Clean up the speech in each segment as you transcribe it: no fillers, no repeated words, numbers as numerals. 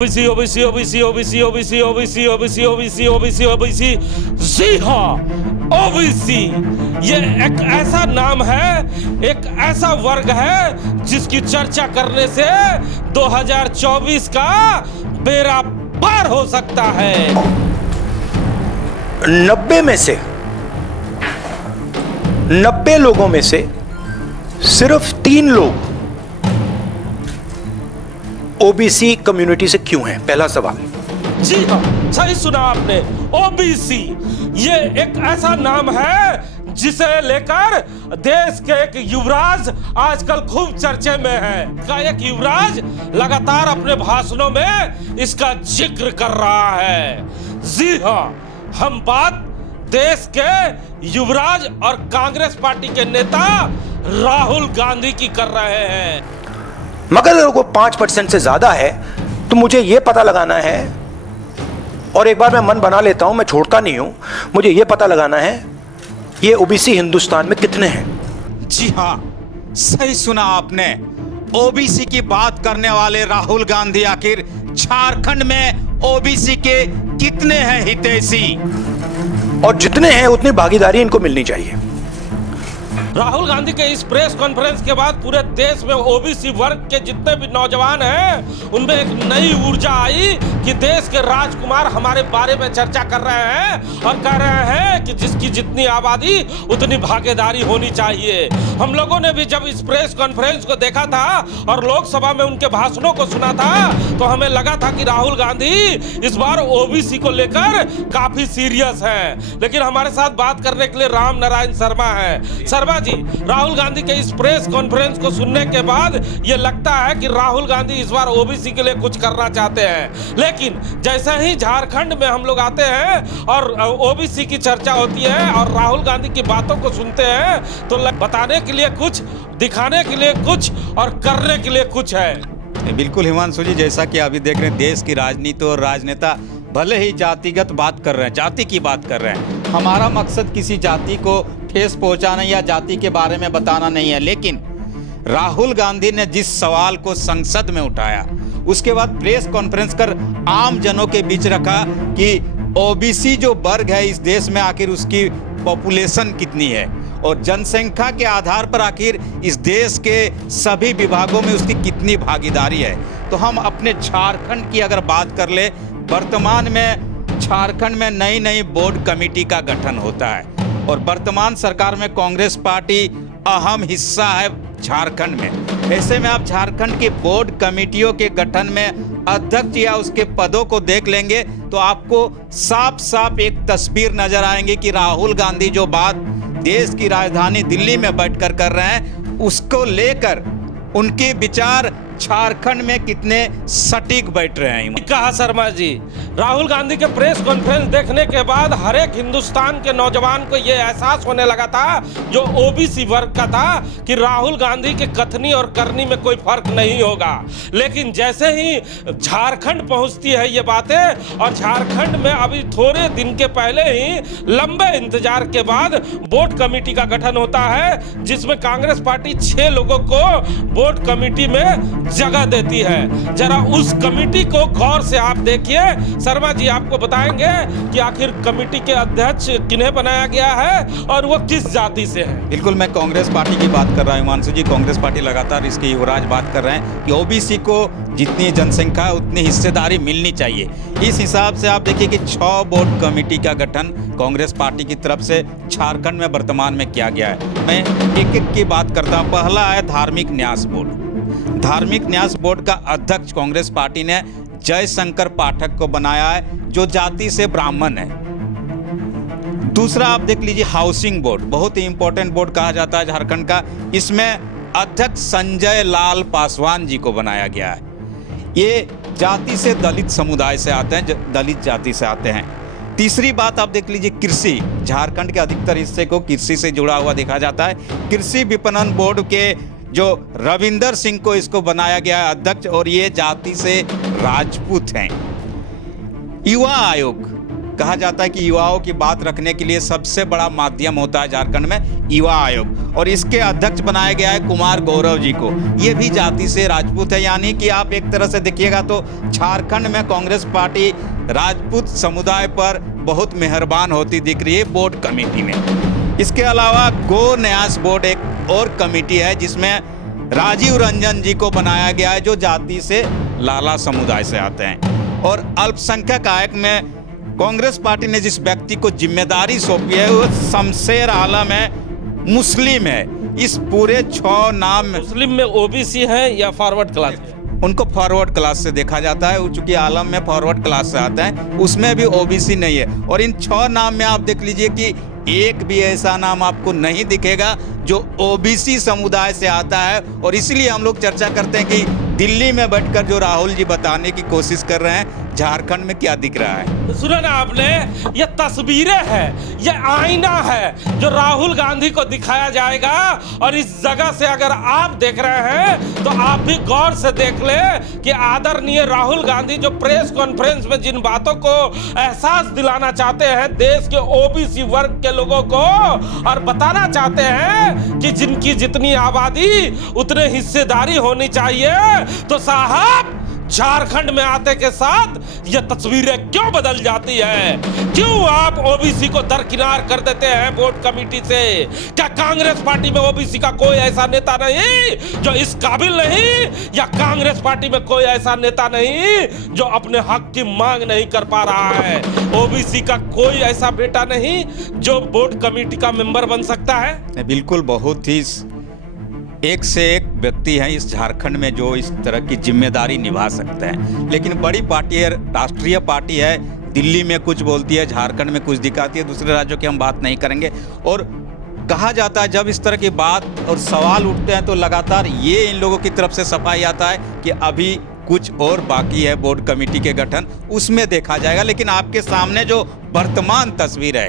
OBC OBC OBC OBC OBC OBC OBC OBC OBC OBC जी हाँ, OBC ये एक ऐसा नाम है, एक ऐसा वर्ग है जिसकी चर्चा करने से 2024 का बेड़ा पार हो सकता है। 90 लोगों में से सिर्फ 3 लोग ओबीसी कम्युनिटी से क्यों हैं? पहला सवाल। जी हाँ, सही सुना आपने। ओबीसी ये एक ऐसा नाम है जिसे लेकर देश के एक युवराज आजकल खूब चर्चे में है। का एक युवराज लगातार अपने भाषणों में इसका जिक्र कर रहा है। जी हाँ, हम बात देश के युवराज और कांग्रेस पार्टी के नेता राहुल गांधी की कर रहे हैं। मगर अगर वो 5% से ज्यादा है तो मुझे यह पता लगाना है, और एक बार मैं मन बना लेता हूं, मैं छोड़ता नहीं हूं, मुझे यह पता लगाना है ये ओबीसी हिंदुस्तान में कितने हैं। जी हाँ, सही सुना आपने। ओबीसी की बात करने वाले राहुल गांधी आखिर झारखंड में ओबीसी के कितने हैं हितैषी, और जितने हैं उतनी भागीदारी इनको मिलनी चाहिए। राहुल गांधी के इस प्रेस कॉन्फ्रेंस के बाद पूरे देश में ओबीसी वर्ग के जितने भी नौजवान हैं उनमें एक नई ऊर्जा आई कि देश के राजकुमार हमारे बारे में चर्चा कर रहे हैं और कह रहे हैं कि जिसकी जितनी आबादी उतनी भागीदारी होनी चाहिए। हम लोगों ने भी जब इस प्रेस कॉन्फ्रेंस को देखा था और लोकसभा में उनके भाषणों को सुना था तो हमें लगा था कि राहुल गांधी इस बार ओबीसी को लेकर काफी सीरियस हैं। लेकिन हमारे साथ बात करने के लिए राम नारायण शर्मा है। शर्मा जी, राहुल गांधी के इस प्रेस कॉन्फ्रेंस को सुनने के बाद ये लगता है कि राहुल गांधी इस बार ओबीसी के लिए कुछ करना चाहते हैं, लेकिन जैसे ही झारखंड में हम लोग आते हैं और ओबीसी की चर्चा होती है और राहुल गांधी की बातों को सुनते हैं तो बताने के लिए कुछ, दिखाने के लिए कुछ और करने के लिए कुछ है। बिल्कुल हिमांशु जी, जैसा कि अभी देख रहे हैं देश की राजनीति और राजनेता भले ही जातिगत बात कर रहे हैं, जाति की बात कर रहे हैं। हमारा मकसद किसी जाति को ठेस पहुंचाना या जाति के बारे में बताना नहीं है, लेकिन राहुल गांधी ने जिस सवाल को संसद में उठाया उसके बाद प्रेस कॉन्फ्रेंस कर आम जनों के बीच रखा कि ओबीसी जो वर्ग है इस देश में आखिर उसकी पॉपुलेशन कितनी है और जनसंख्या के आधार पर आखिर इस देश के सभी विभागों में उसकी कितनी भागीदारी है। तो हम अपने झारखंड की अगर बात कर ले, वर्तमान में झारखंड में नई नई बोर्ड कमेटी का गठन होता है और वर्तमान सरकार में कांग्रेस पार्टी अहम हिस्सा है झारखंड में। ऐसे में आप झारखंड के बोर्ड कमेटियों के गठन में अध्यक्ष या उसके पदों को देख लेंगे तो आपको साफ साफ एक तस्वीर नजर आएंगे कि राहुल गांधी जो बात देश की राजधानी दिल्ली में बैठकर कर रहे हैं उसको लेकर उनके विचार झारखंड में कितने सटीक बैठ रहे हैं। कहा शर्मा जी, राहुल गांधी के प्रेस कॉन्फ्रेंस देखने के बाद हर एक हिंदुस्तान के नौजवान को यह एहसास होने लगा था जो ओबीसी वर्ग का था कि राहुल गांधी के कथनी और करनी में कोई फर्क नहीं होगा। लेकिन जैसे ही झारखंड पहुंचती है ये बातें और झारखंड में अभी थोड़े दिन के पहले ही लंबे इंतजार के बाद बोर्ड कमेटी का गठन होता है जिसमें कांग्रेस पार्टी 6 लोगों को बोर्ड कमेटी में जगह देती है। जरा उस कमेटी को गौर से आप देखिए। शर्मा जी आपको बताएंगे कि आखिर कमेटी के अध्यक्ष किन्हें बनाया गया है और वो किस जाति से है। बिल्कुल, मैं कांग्रेस पार्टी की बात कर रहा हूं हिमांशु जी। कांग्रेस पार्टी लगातार इसके युवराज बात कर रहे हैं कि ओबीसी को जितनी जनसंख्या है उतनी हिस्सेदारी मिलनी चाहिए। इस हिसाब से आप देखिए कि 6 बोर्ड कमेटी का गठन कांग्रेस पार्टी की तरफ से झारखंड में वर्तमान में किया गया है। मैं एक एक की बात करता हूँ। पहला है धार्मिक न्यास बोर्ड। धार्मिक न्यास बोर्ड का अध्यक्ष कांग्रेस पार्टी ने जयशंकर पाठक को बनाया है जो जाति से ब्राह्मण है। दूसरा आप देख लीजिए हाउसिंग बोर्ड, बहुत ही इंपॉर्टेंट बोर्ड कहा जाता है झारखंड का। इसमें अध्यक्ष संजय लाल पासवान जी को बनाया गया है। ये जाति से दलित समुदाय से आते हैं, दलित जाति से आते हैं। तीसरी बात आप देख लीजिए कृषि। झारखंड के अधिकतर हिस्से को कृषि से जुड़ा हुआ देखा जाता है। कृषि विपणन बोर्ड के जो रविंदर सिंह को इसको बनाया गया है अध्यक्ष और ये जाति से राजपूत हैं। युवा आयोग, कहा जाता है कि युवाओं की बात रखने के लिए सबसे बड़ा माध्यम होता है झारखंड में युवा आयोग, और इसके अध्यक्ष बनाया गया है कुमार गौरव जी को। ये भी जाति से राजपूत है, यानी कि आप एक तरह से देखिएगा तो झारखंड में कांग्रेस पार्टी राजपूत समुदाय पर बहुत मेहरबान होती दिख रही है बोर्ड कमेटी में। इसके अलावा गो न्यास बोर्ड एक और कमेटी है जिसमें राजीव रंजन जी को बनाया गया है, जो जाति से लाला समुदाय से आते हैं। और अल्पसंख्यक आयोग में कांग्रेस पार्टी ने जिस व्यक्ति को जिम्मेदारी सौंपी है वो शमशेर आलम है, मुस्लिम है। इस पूरे 6 नाम में मुस्लिम में ओबीसी है या फॉरवर्ड क्लास है? उनको फॉरवर्ड क्लास से देखा जाता है, चूंकि आलम में फॉरवर्ड क्लास से आता है, उसमें भी ओबीसी नहीं है। और इन 6 नाम में आप देख लीजिए कि एक भी ऐसा नाम आपको नहीं दिखेगा जो ओबीसी समुदाय से आता है। और इसलिए हम लोग चर्चा करते हैं कि दिल्ली में बैठकर जो राहुल जी बताने की कोशिश कर रहे हैं झारखंड में क्या दिख रहा है। तो सुना ना आपने, ये तस्वीरें हैं, ये आईना है जो राहुल गांधी को दिखाया जाएगा। और इस जगह से अगर आप देख रहे हैं तो आप भी गौर से देख ले कि आदरणीय राहुल गांधी जो प्रेस कॉन्फ्रेंस में जिन बातों को एहसास दिलाना चाहते हैं देश के ओबीसी वर्ग के लोगों को, और बताना चाहते हैं कि जिनकी जितनी आबादी उतने हिस्सेदारी होनी चाहिए, तो साहब झारखंड में आते के साथ ये तस्वीरें क्यों बदल जाती है? क्यों आप ओबीसी को दरकिनार कर देते हैं बोर्ड कमेटी से? क्या कांग्रेस पार्टी में ओबीसी का कोई ऐसा नेता नहीं जो इस काबिल नहीं, या कांग्रेस पार्टी में कोई ऐसा नेता नहीं जो अपने हक की मांग नहीं कर पा रहा है? ओबीसी का कोई ऐसा बेटा नहीं जो बोर्ड कमेटी का मेंबर बन सकता है? बिल्कुल, बहुत ही एक से एक व्यक्ति हैं इस झारखंड में जो इस तरह की जिम्मेदारी निभा सकते हैं। लेकिन बड़ी पार्टी है, राष्ट्रीय पार्टी है, दिल्ली में कुछ बोलती है, झारखंड में कुछ दिखाती है, दूसरे राज्यों की हम बात नहीं करेंगे। और कहा जाता है जब इस तरह की बात और सवाल उठते हैं तो लगातार ये इन लोगों की तरफ से सफाई आता है कि अभी कुछ और बाकी है बोर्ड कमेटी के गठन, उसमें देखा जाएगा। लेकिन आपके सामने जो वर्तमान तस्वीर है,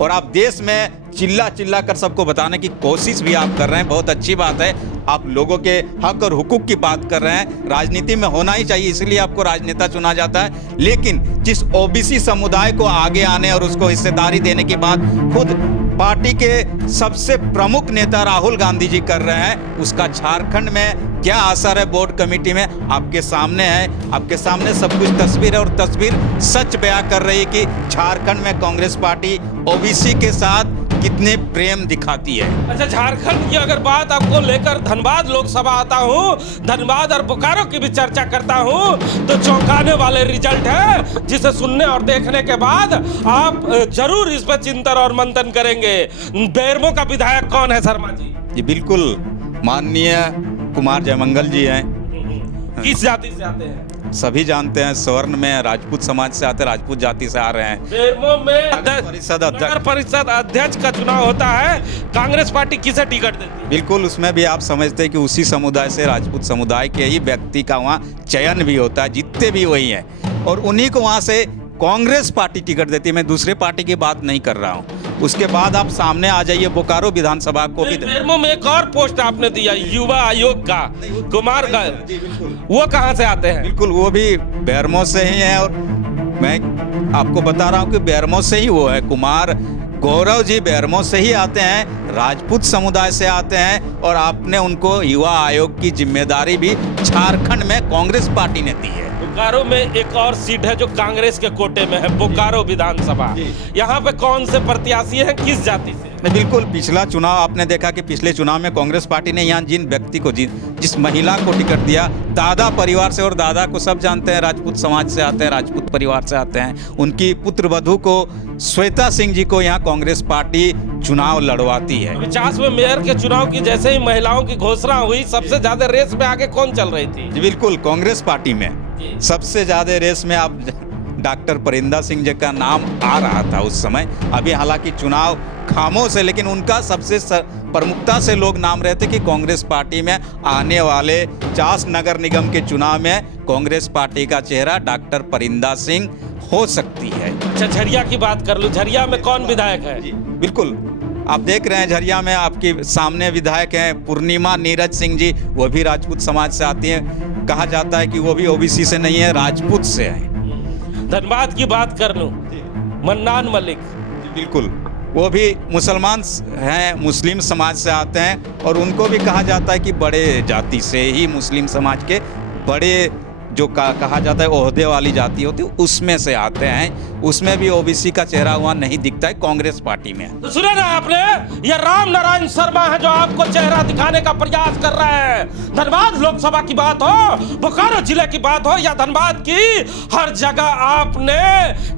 और आप देश में चिल्ला चिल्ला कर सबको बताने की कोशिश भी आप कर रहे हैं, बहुत अच्छी बात है। आप लोगों के हक और हुकूक की बात कर रहे हैं, राजनीति में होना ही चाहिए, इसलिए आपको राजनेता चुना जाता है। लेकिन जिस ओबीसी समुदाय को आगे आने और उसको हिस्सेदारी देने की बात खुद पार्टी के सबसे प्रमुख नेता राहुल गांधी जी कर रहे हैं, उसका झारखंड में क्या असर है बोर्ड कमेटी में आपके सामने है। आपके सामने सब कुछ तस्वीर है, और तस्वीर सच बयां कर रही है कि झारखंड में कांग्रेस पार्टी ओबीसी के साथ कितने प्रेम दिखाती है। अच्छा, झारखंड की अगर बात आपको लेकर धनबाद लोकसभा आता हूँ, धनबाद और बोकारो की भी चर्चा करता हूँ, तो चौंकाने वाले रिजल्ट है जिसे सुनने और देखने के बाद आप जरूर इस पर चिंतन और मंथन करेंगे। बेरमो का विधायक कौन है शर्मा जी? जी बिल्कुल, माननीय कुमार जयमंगल जी हैं। किस जाति से आते हैं? सभी जानते हैं, स्वर्ण में राजपूत समाज से आते, राजपूत जाति से आ रहे हैं। बेरमो में नगर परिषद अध्यक्ष का चुनाव होता है, कांग्रेस पार्टी किसे टिकट देती है? बिल्कुल, उसमें भी आप समझते हैं कि उसी समुदाय से, राजपूत समुदाय के ही व्यक्ति का वहाँ चयन भी होता है, जीतते भी वही हैं, और उन्हीं को वहाँ से कांग्रेस पार्टी टिकट देती है। मैं दूसरे पार्टी की बात नहीं कर रहा हूँ। उसके बाद आप सामने आ जाइए बोकारो विधानसभा को भी। बेरमो में एक और पोस्ट आपने दिया युवा आयोग का, कुमार का, वो कहाँ से आते हैं? बिल्कुल, वो भी बेरमो से ही है, और मैं आपको बता रहा हूँ कि बेरमो से ही वो है। कुमार गौरव जी बेरमो से ही आते हैं, राजपूत समुदाय से आते हैं, और आपने उनको युवा आयोग की जिम्मेदारी भी झारखंड में कांग्रेस पार्टी ने दी है। बोकारो में एक और सीट है जो कांग्रेस के कोटे में है, बोकारो विधानसभा। यहाँ पे कौन से प्रत्याशी हैं, किस जाति से? बिल्कुल, पिछला चुनाव आपने देखा कि पिछले चुनाव में कांग्रेस पार्टी ने यहाँ जिन व्यक्ति को, जिस महिला को टिकट दिया, दादा परिवार से, और दादा को सब जानते हैं राजपूत समाज से आते हैं, राजपूत परिवार से आते हैं। उनकी पुत्र वधू को, श्वेता सिंह जी को यहाँ कांग्रेस पार्टी चुनाव लड़वाती है। 50 में मेयर के चुनाव की जैसे ही महिलाओं की घोषणा हुई, सबसे ज्यादा रेस में आगे कौन चल रही थी? जी बिल्कुल, कांग्रेस पार्टी में सबसे ज्यादा रेस में आप डॉक्टर परिंदा सिंह जी का नाम आ रहा था उस समय। अभी हालांकि चुनाव खामोश है, लेकिन उनका सबसे प्रमुखता से लोग नाम रहते कि कांग्रेस पार्टी में आने वाले 50 नगर निगम के चुनाव में कांग्रेस पार्टी का चेहरा डॉक्टर परिंदा सिंह हो सकती है। अच्छा, झरिया की बात कर लूं, झरिया में कौन विधायक है? बिल्कुल, आप देख रहे हैं झरिया में आपके सामने विधायक हैं पूर्णिमा नीरज सिंह जी, वो भी राजपूत समाज से आती हैं। कहा जाता है कि वो भी ओबीसी से नहीं है, राजपूत से है। धनबाद की बात कर लूं, मन्नान मलिक। जी, बिल्कुल, वो भी मुसलमान हैं, मुस्लिम समाज से आते हैं और उनको भी कहा जाता है कि बड़े जाति से ही मुस्लिम समाज के बड़े जो कहा जाता है ओहदे वाली जाति होती है उसमें से आते हैं। उसमें भी ओबीसी का चेहरा वहाँ नहीं दिखता है, कांग्रेस पार्टी में। तो सुने ना आपने, ये राम नारायण शर्मा है जो आपको चेहरा दिखाने का प्रयास कर रहा है। धनबाद लोकसभा की बात हो, बोकारो जिले की बात हो या धनबाद की, हर जगह आपने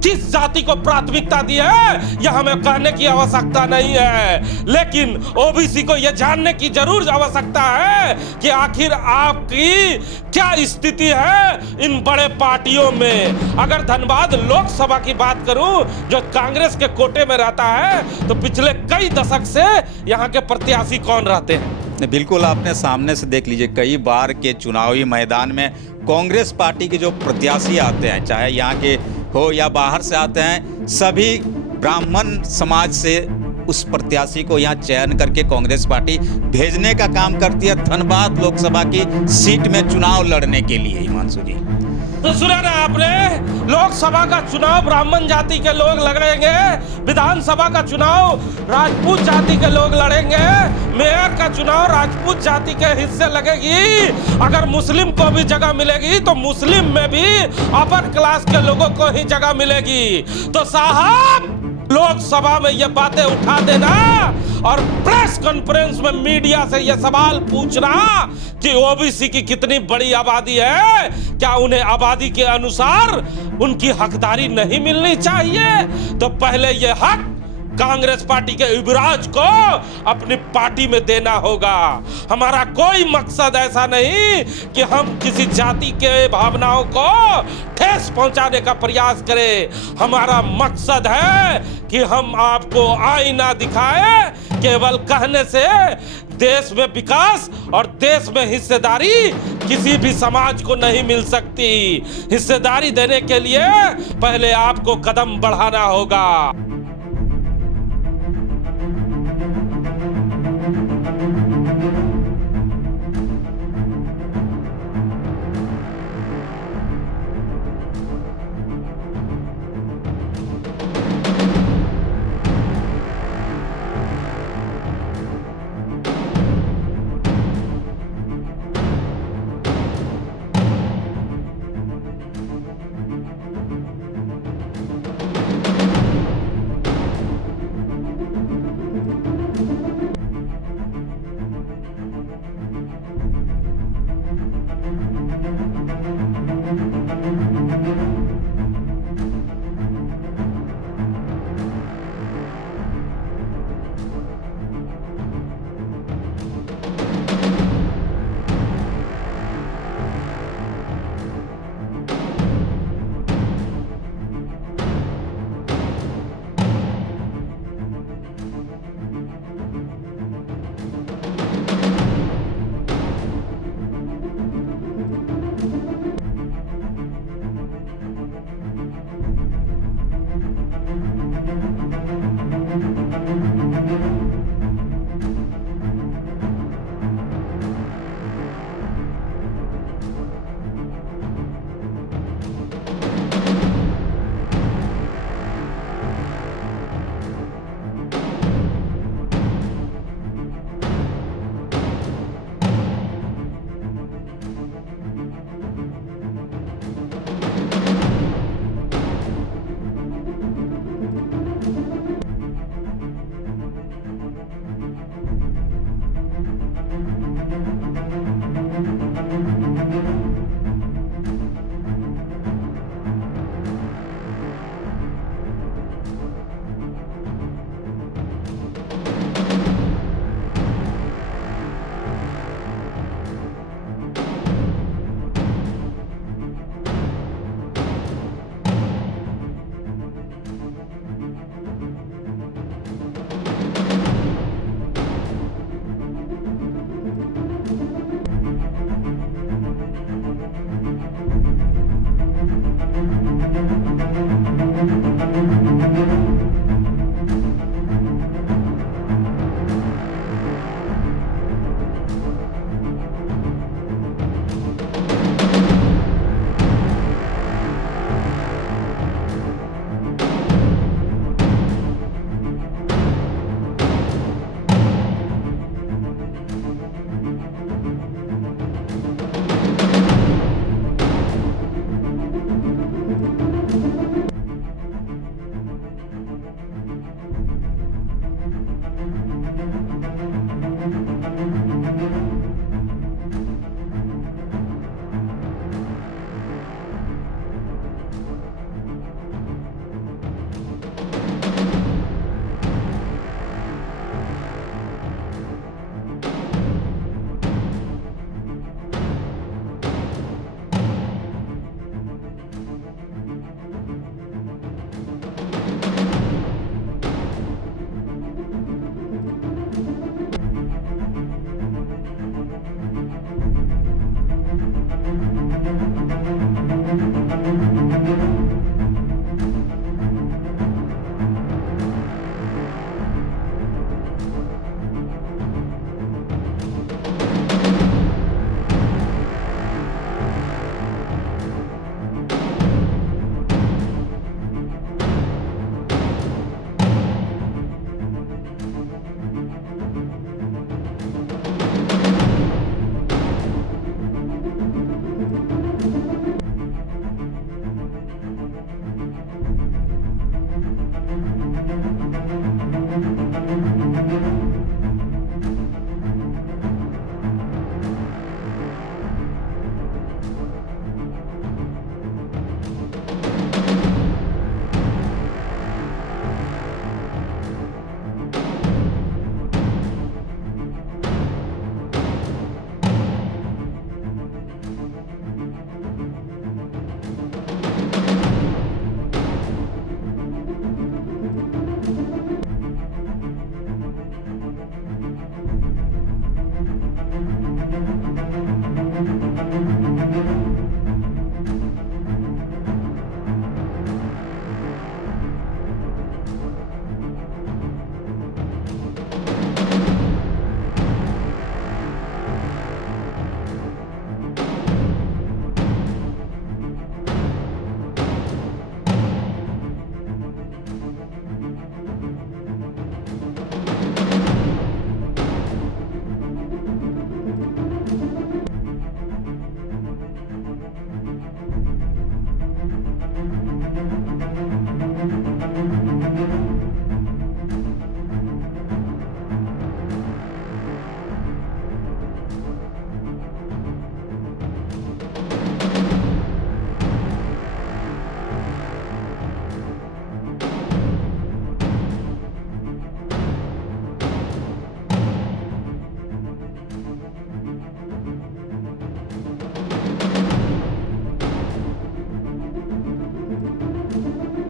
किस जाति को प्राथमिकता दी है यह हमें कहने की आवश्यकता नहीं है, लेकिन ओबीसी को यह जानने की जरूर आवश्यकता है कि आखिर आपकी क्या स्थिति है इन बड़े पार्टियों में। अगर धनबाद लोकसभा की बात करूं जो कांग्रेस के कोटे में रहता है, तो पिछले कई दशक से यहाँ के प्रत्याशी कौन रहते हैं? बिल्कुल, आपने सामने से देख लीजिए, कई बार के चुनावी मैदान में कांग्रेस पार्टी के जो प्रत्याशी आते हैं, चाहे यहाँ के हो या बाहर से आते हैं, सभी ब्राह्मण समाज से उस प्रत्याशी को यहाँ चयन करके कांग्रेस पार्टी भेजने का काम करती है धनबाद लोकसभा की सीट में चुनाव लड़ने के लिए। हिमांशु जी, तो सुना ना आपने, लोकसभा का चुनाव ब्राह्मण जाति के लोग लड़ेंगे, विधानसभा का चुनाव राजपूत जाति के लोग लड़ेंगे, मेयर का चुनाव राजपूत जाति के हिस्से लगेगी। अगर मुस्लिम को भी जगह मिलेगी तो मुस्लिम में भी अपर क्लास के लोगों को ही जगह मिलेगी। तो साहब, लोकसभा में ये बातें उठा देना और प्रेस कॉन्फ्रेंस में मीडिया से ये सवाल पूछना कि ओबीसी की कितनी बड़ी आबादी है, क्या उन्हें आबादी के अनुसार उनकी हकदारी नहीं मिलनी चाहिए? तो पहले ये हक कांग्रेस पार्टी के युवराज को अपनी पार्टी में देना होगा। हमारा कोई मकसद ऐसा नहीं कि हम किसी जाति के भावनाओं को ठेस पहुंचाने का प्रयास करें। हमारा मकसद है कि हम आपको आईना दिखाएं। केवल कहने से देश में विकास और देश में हिस्सेदारी किसी भी समाज को नहीं मिल सकती। हिस्सेदारी देने के लिए पहले आपको कदम बढ़ाना होगा।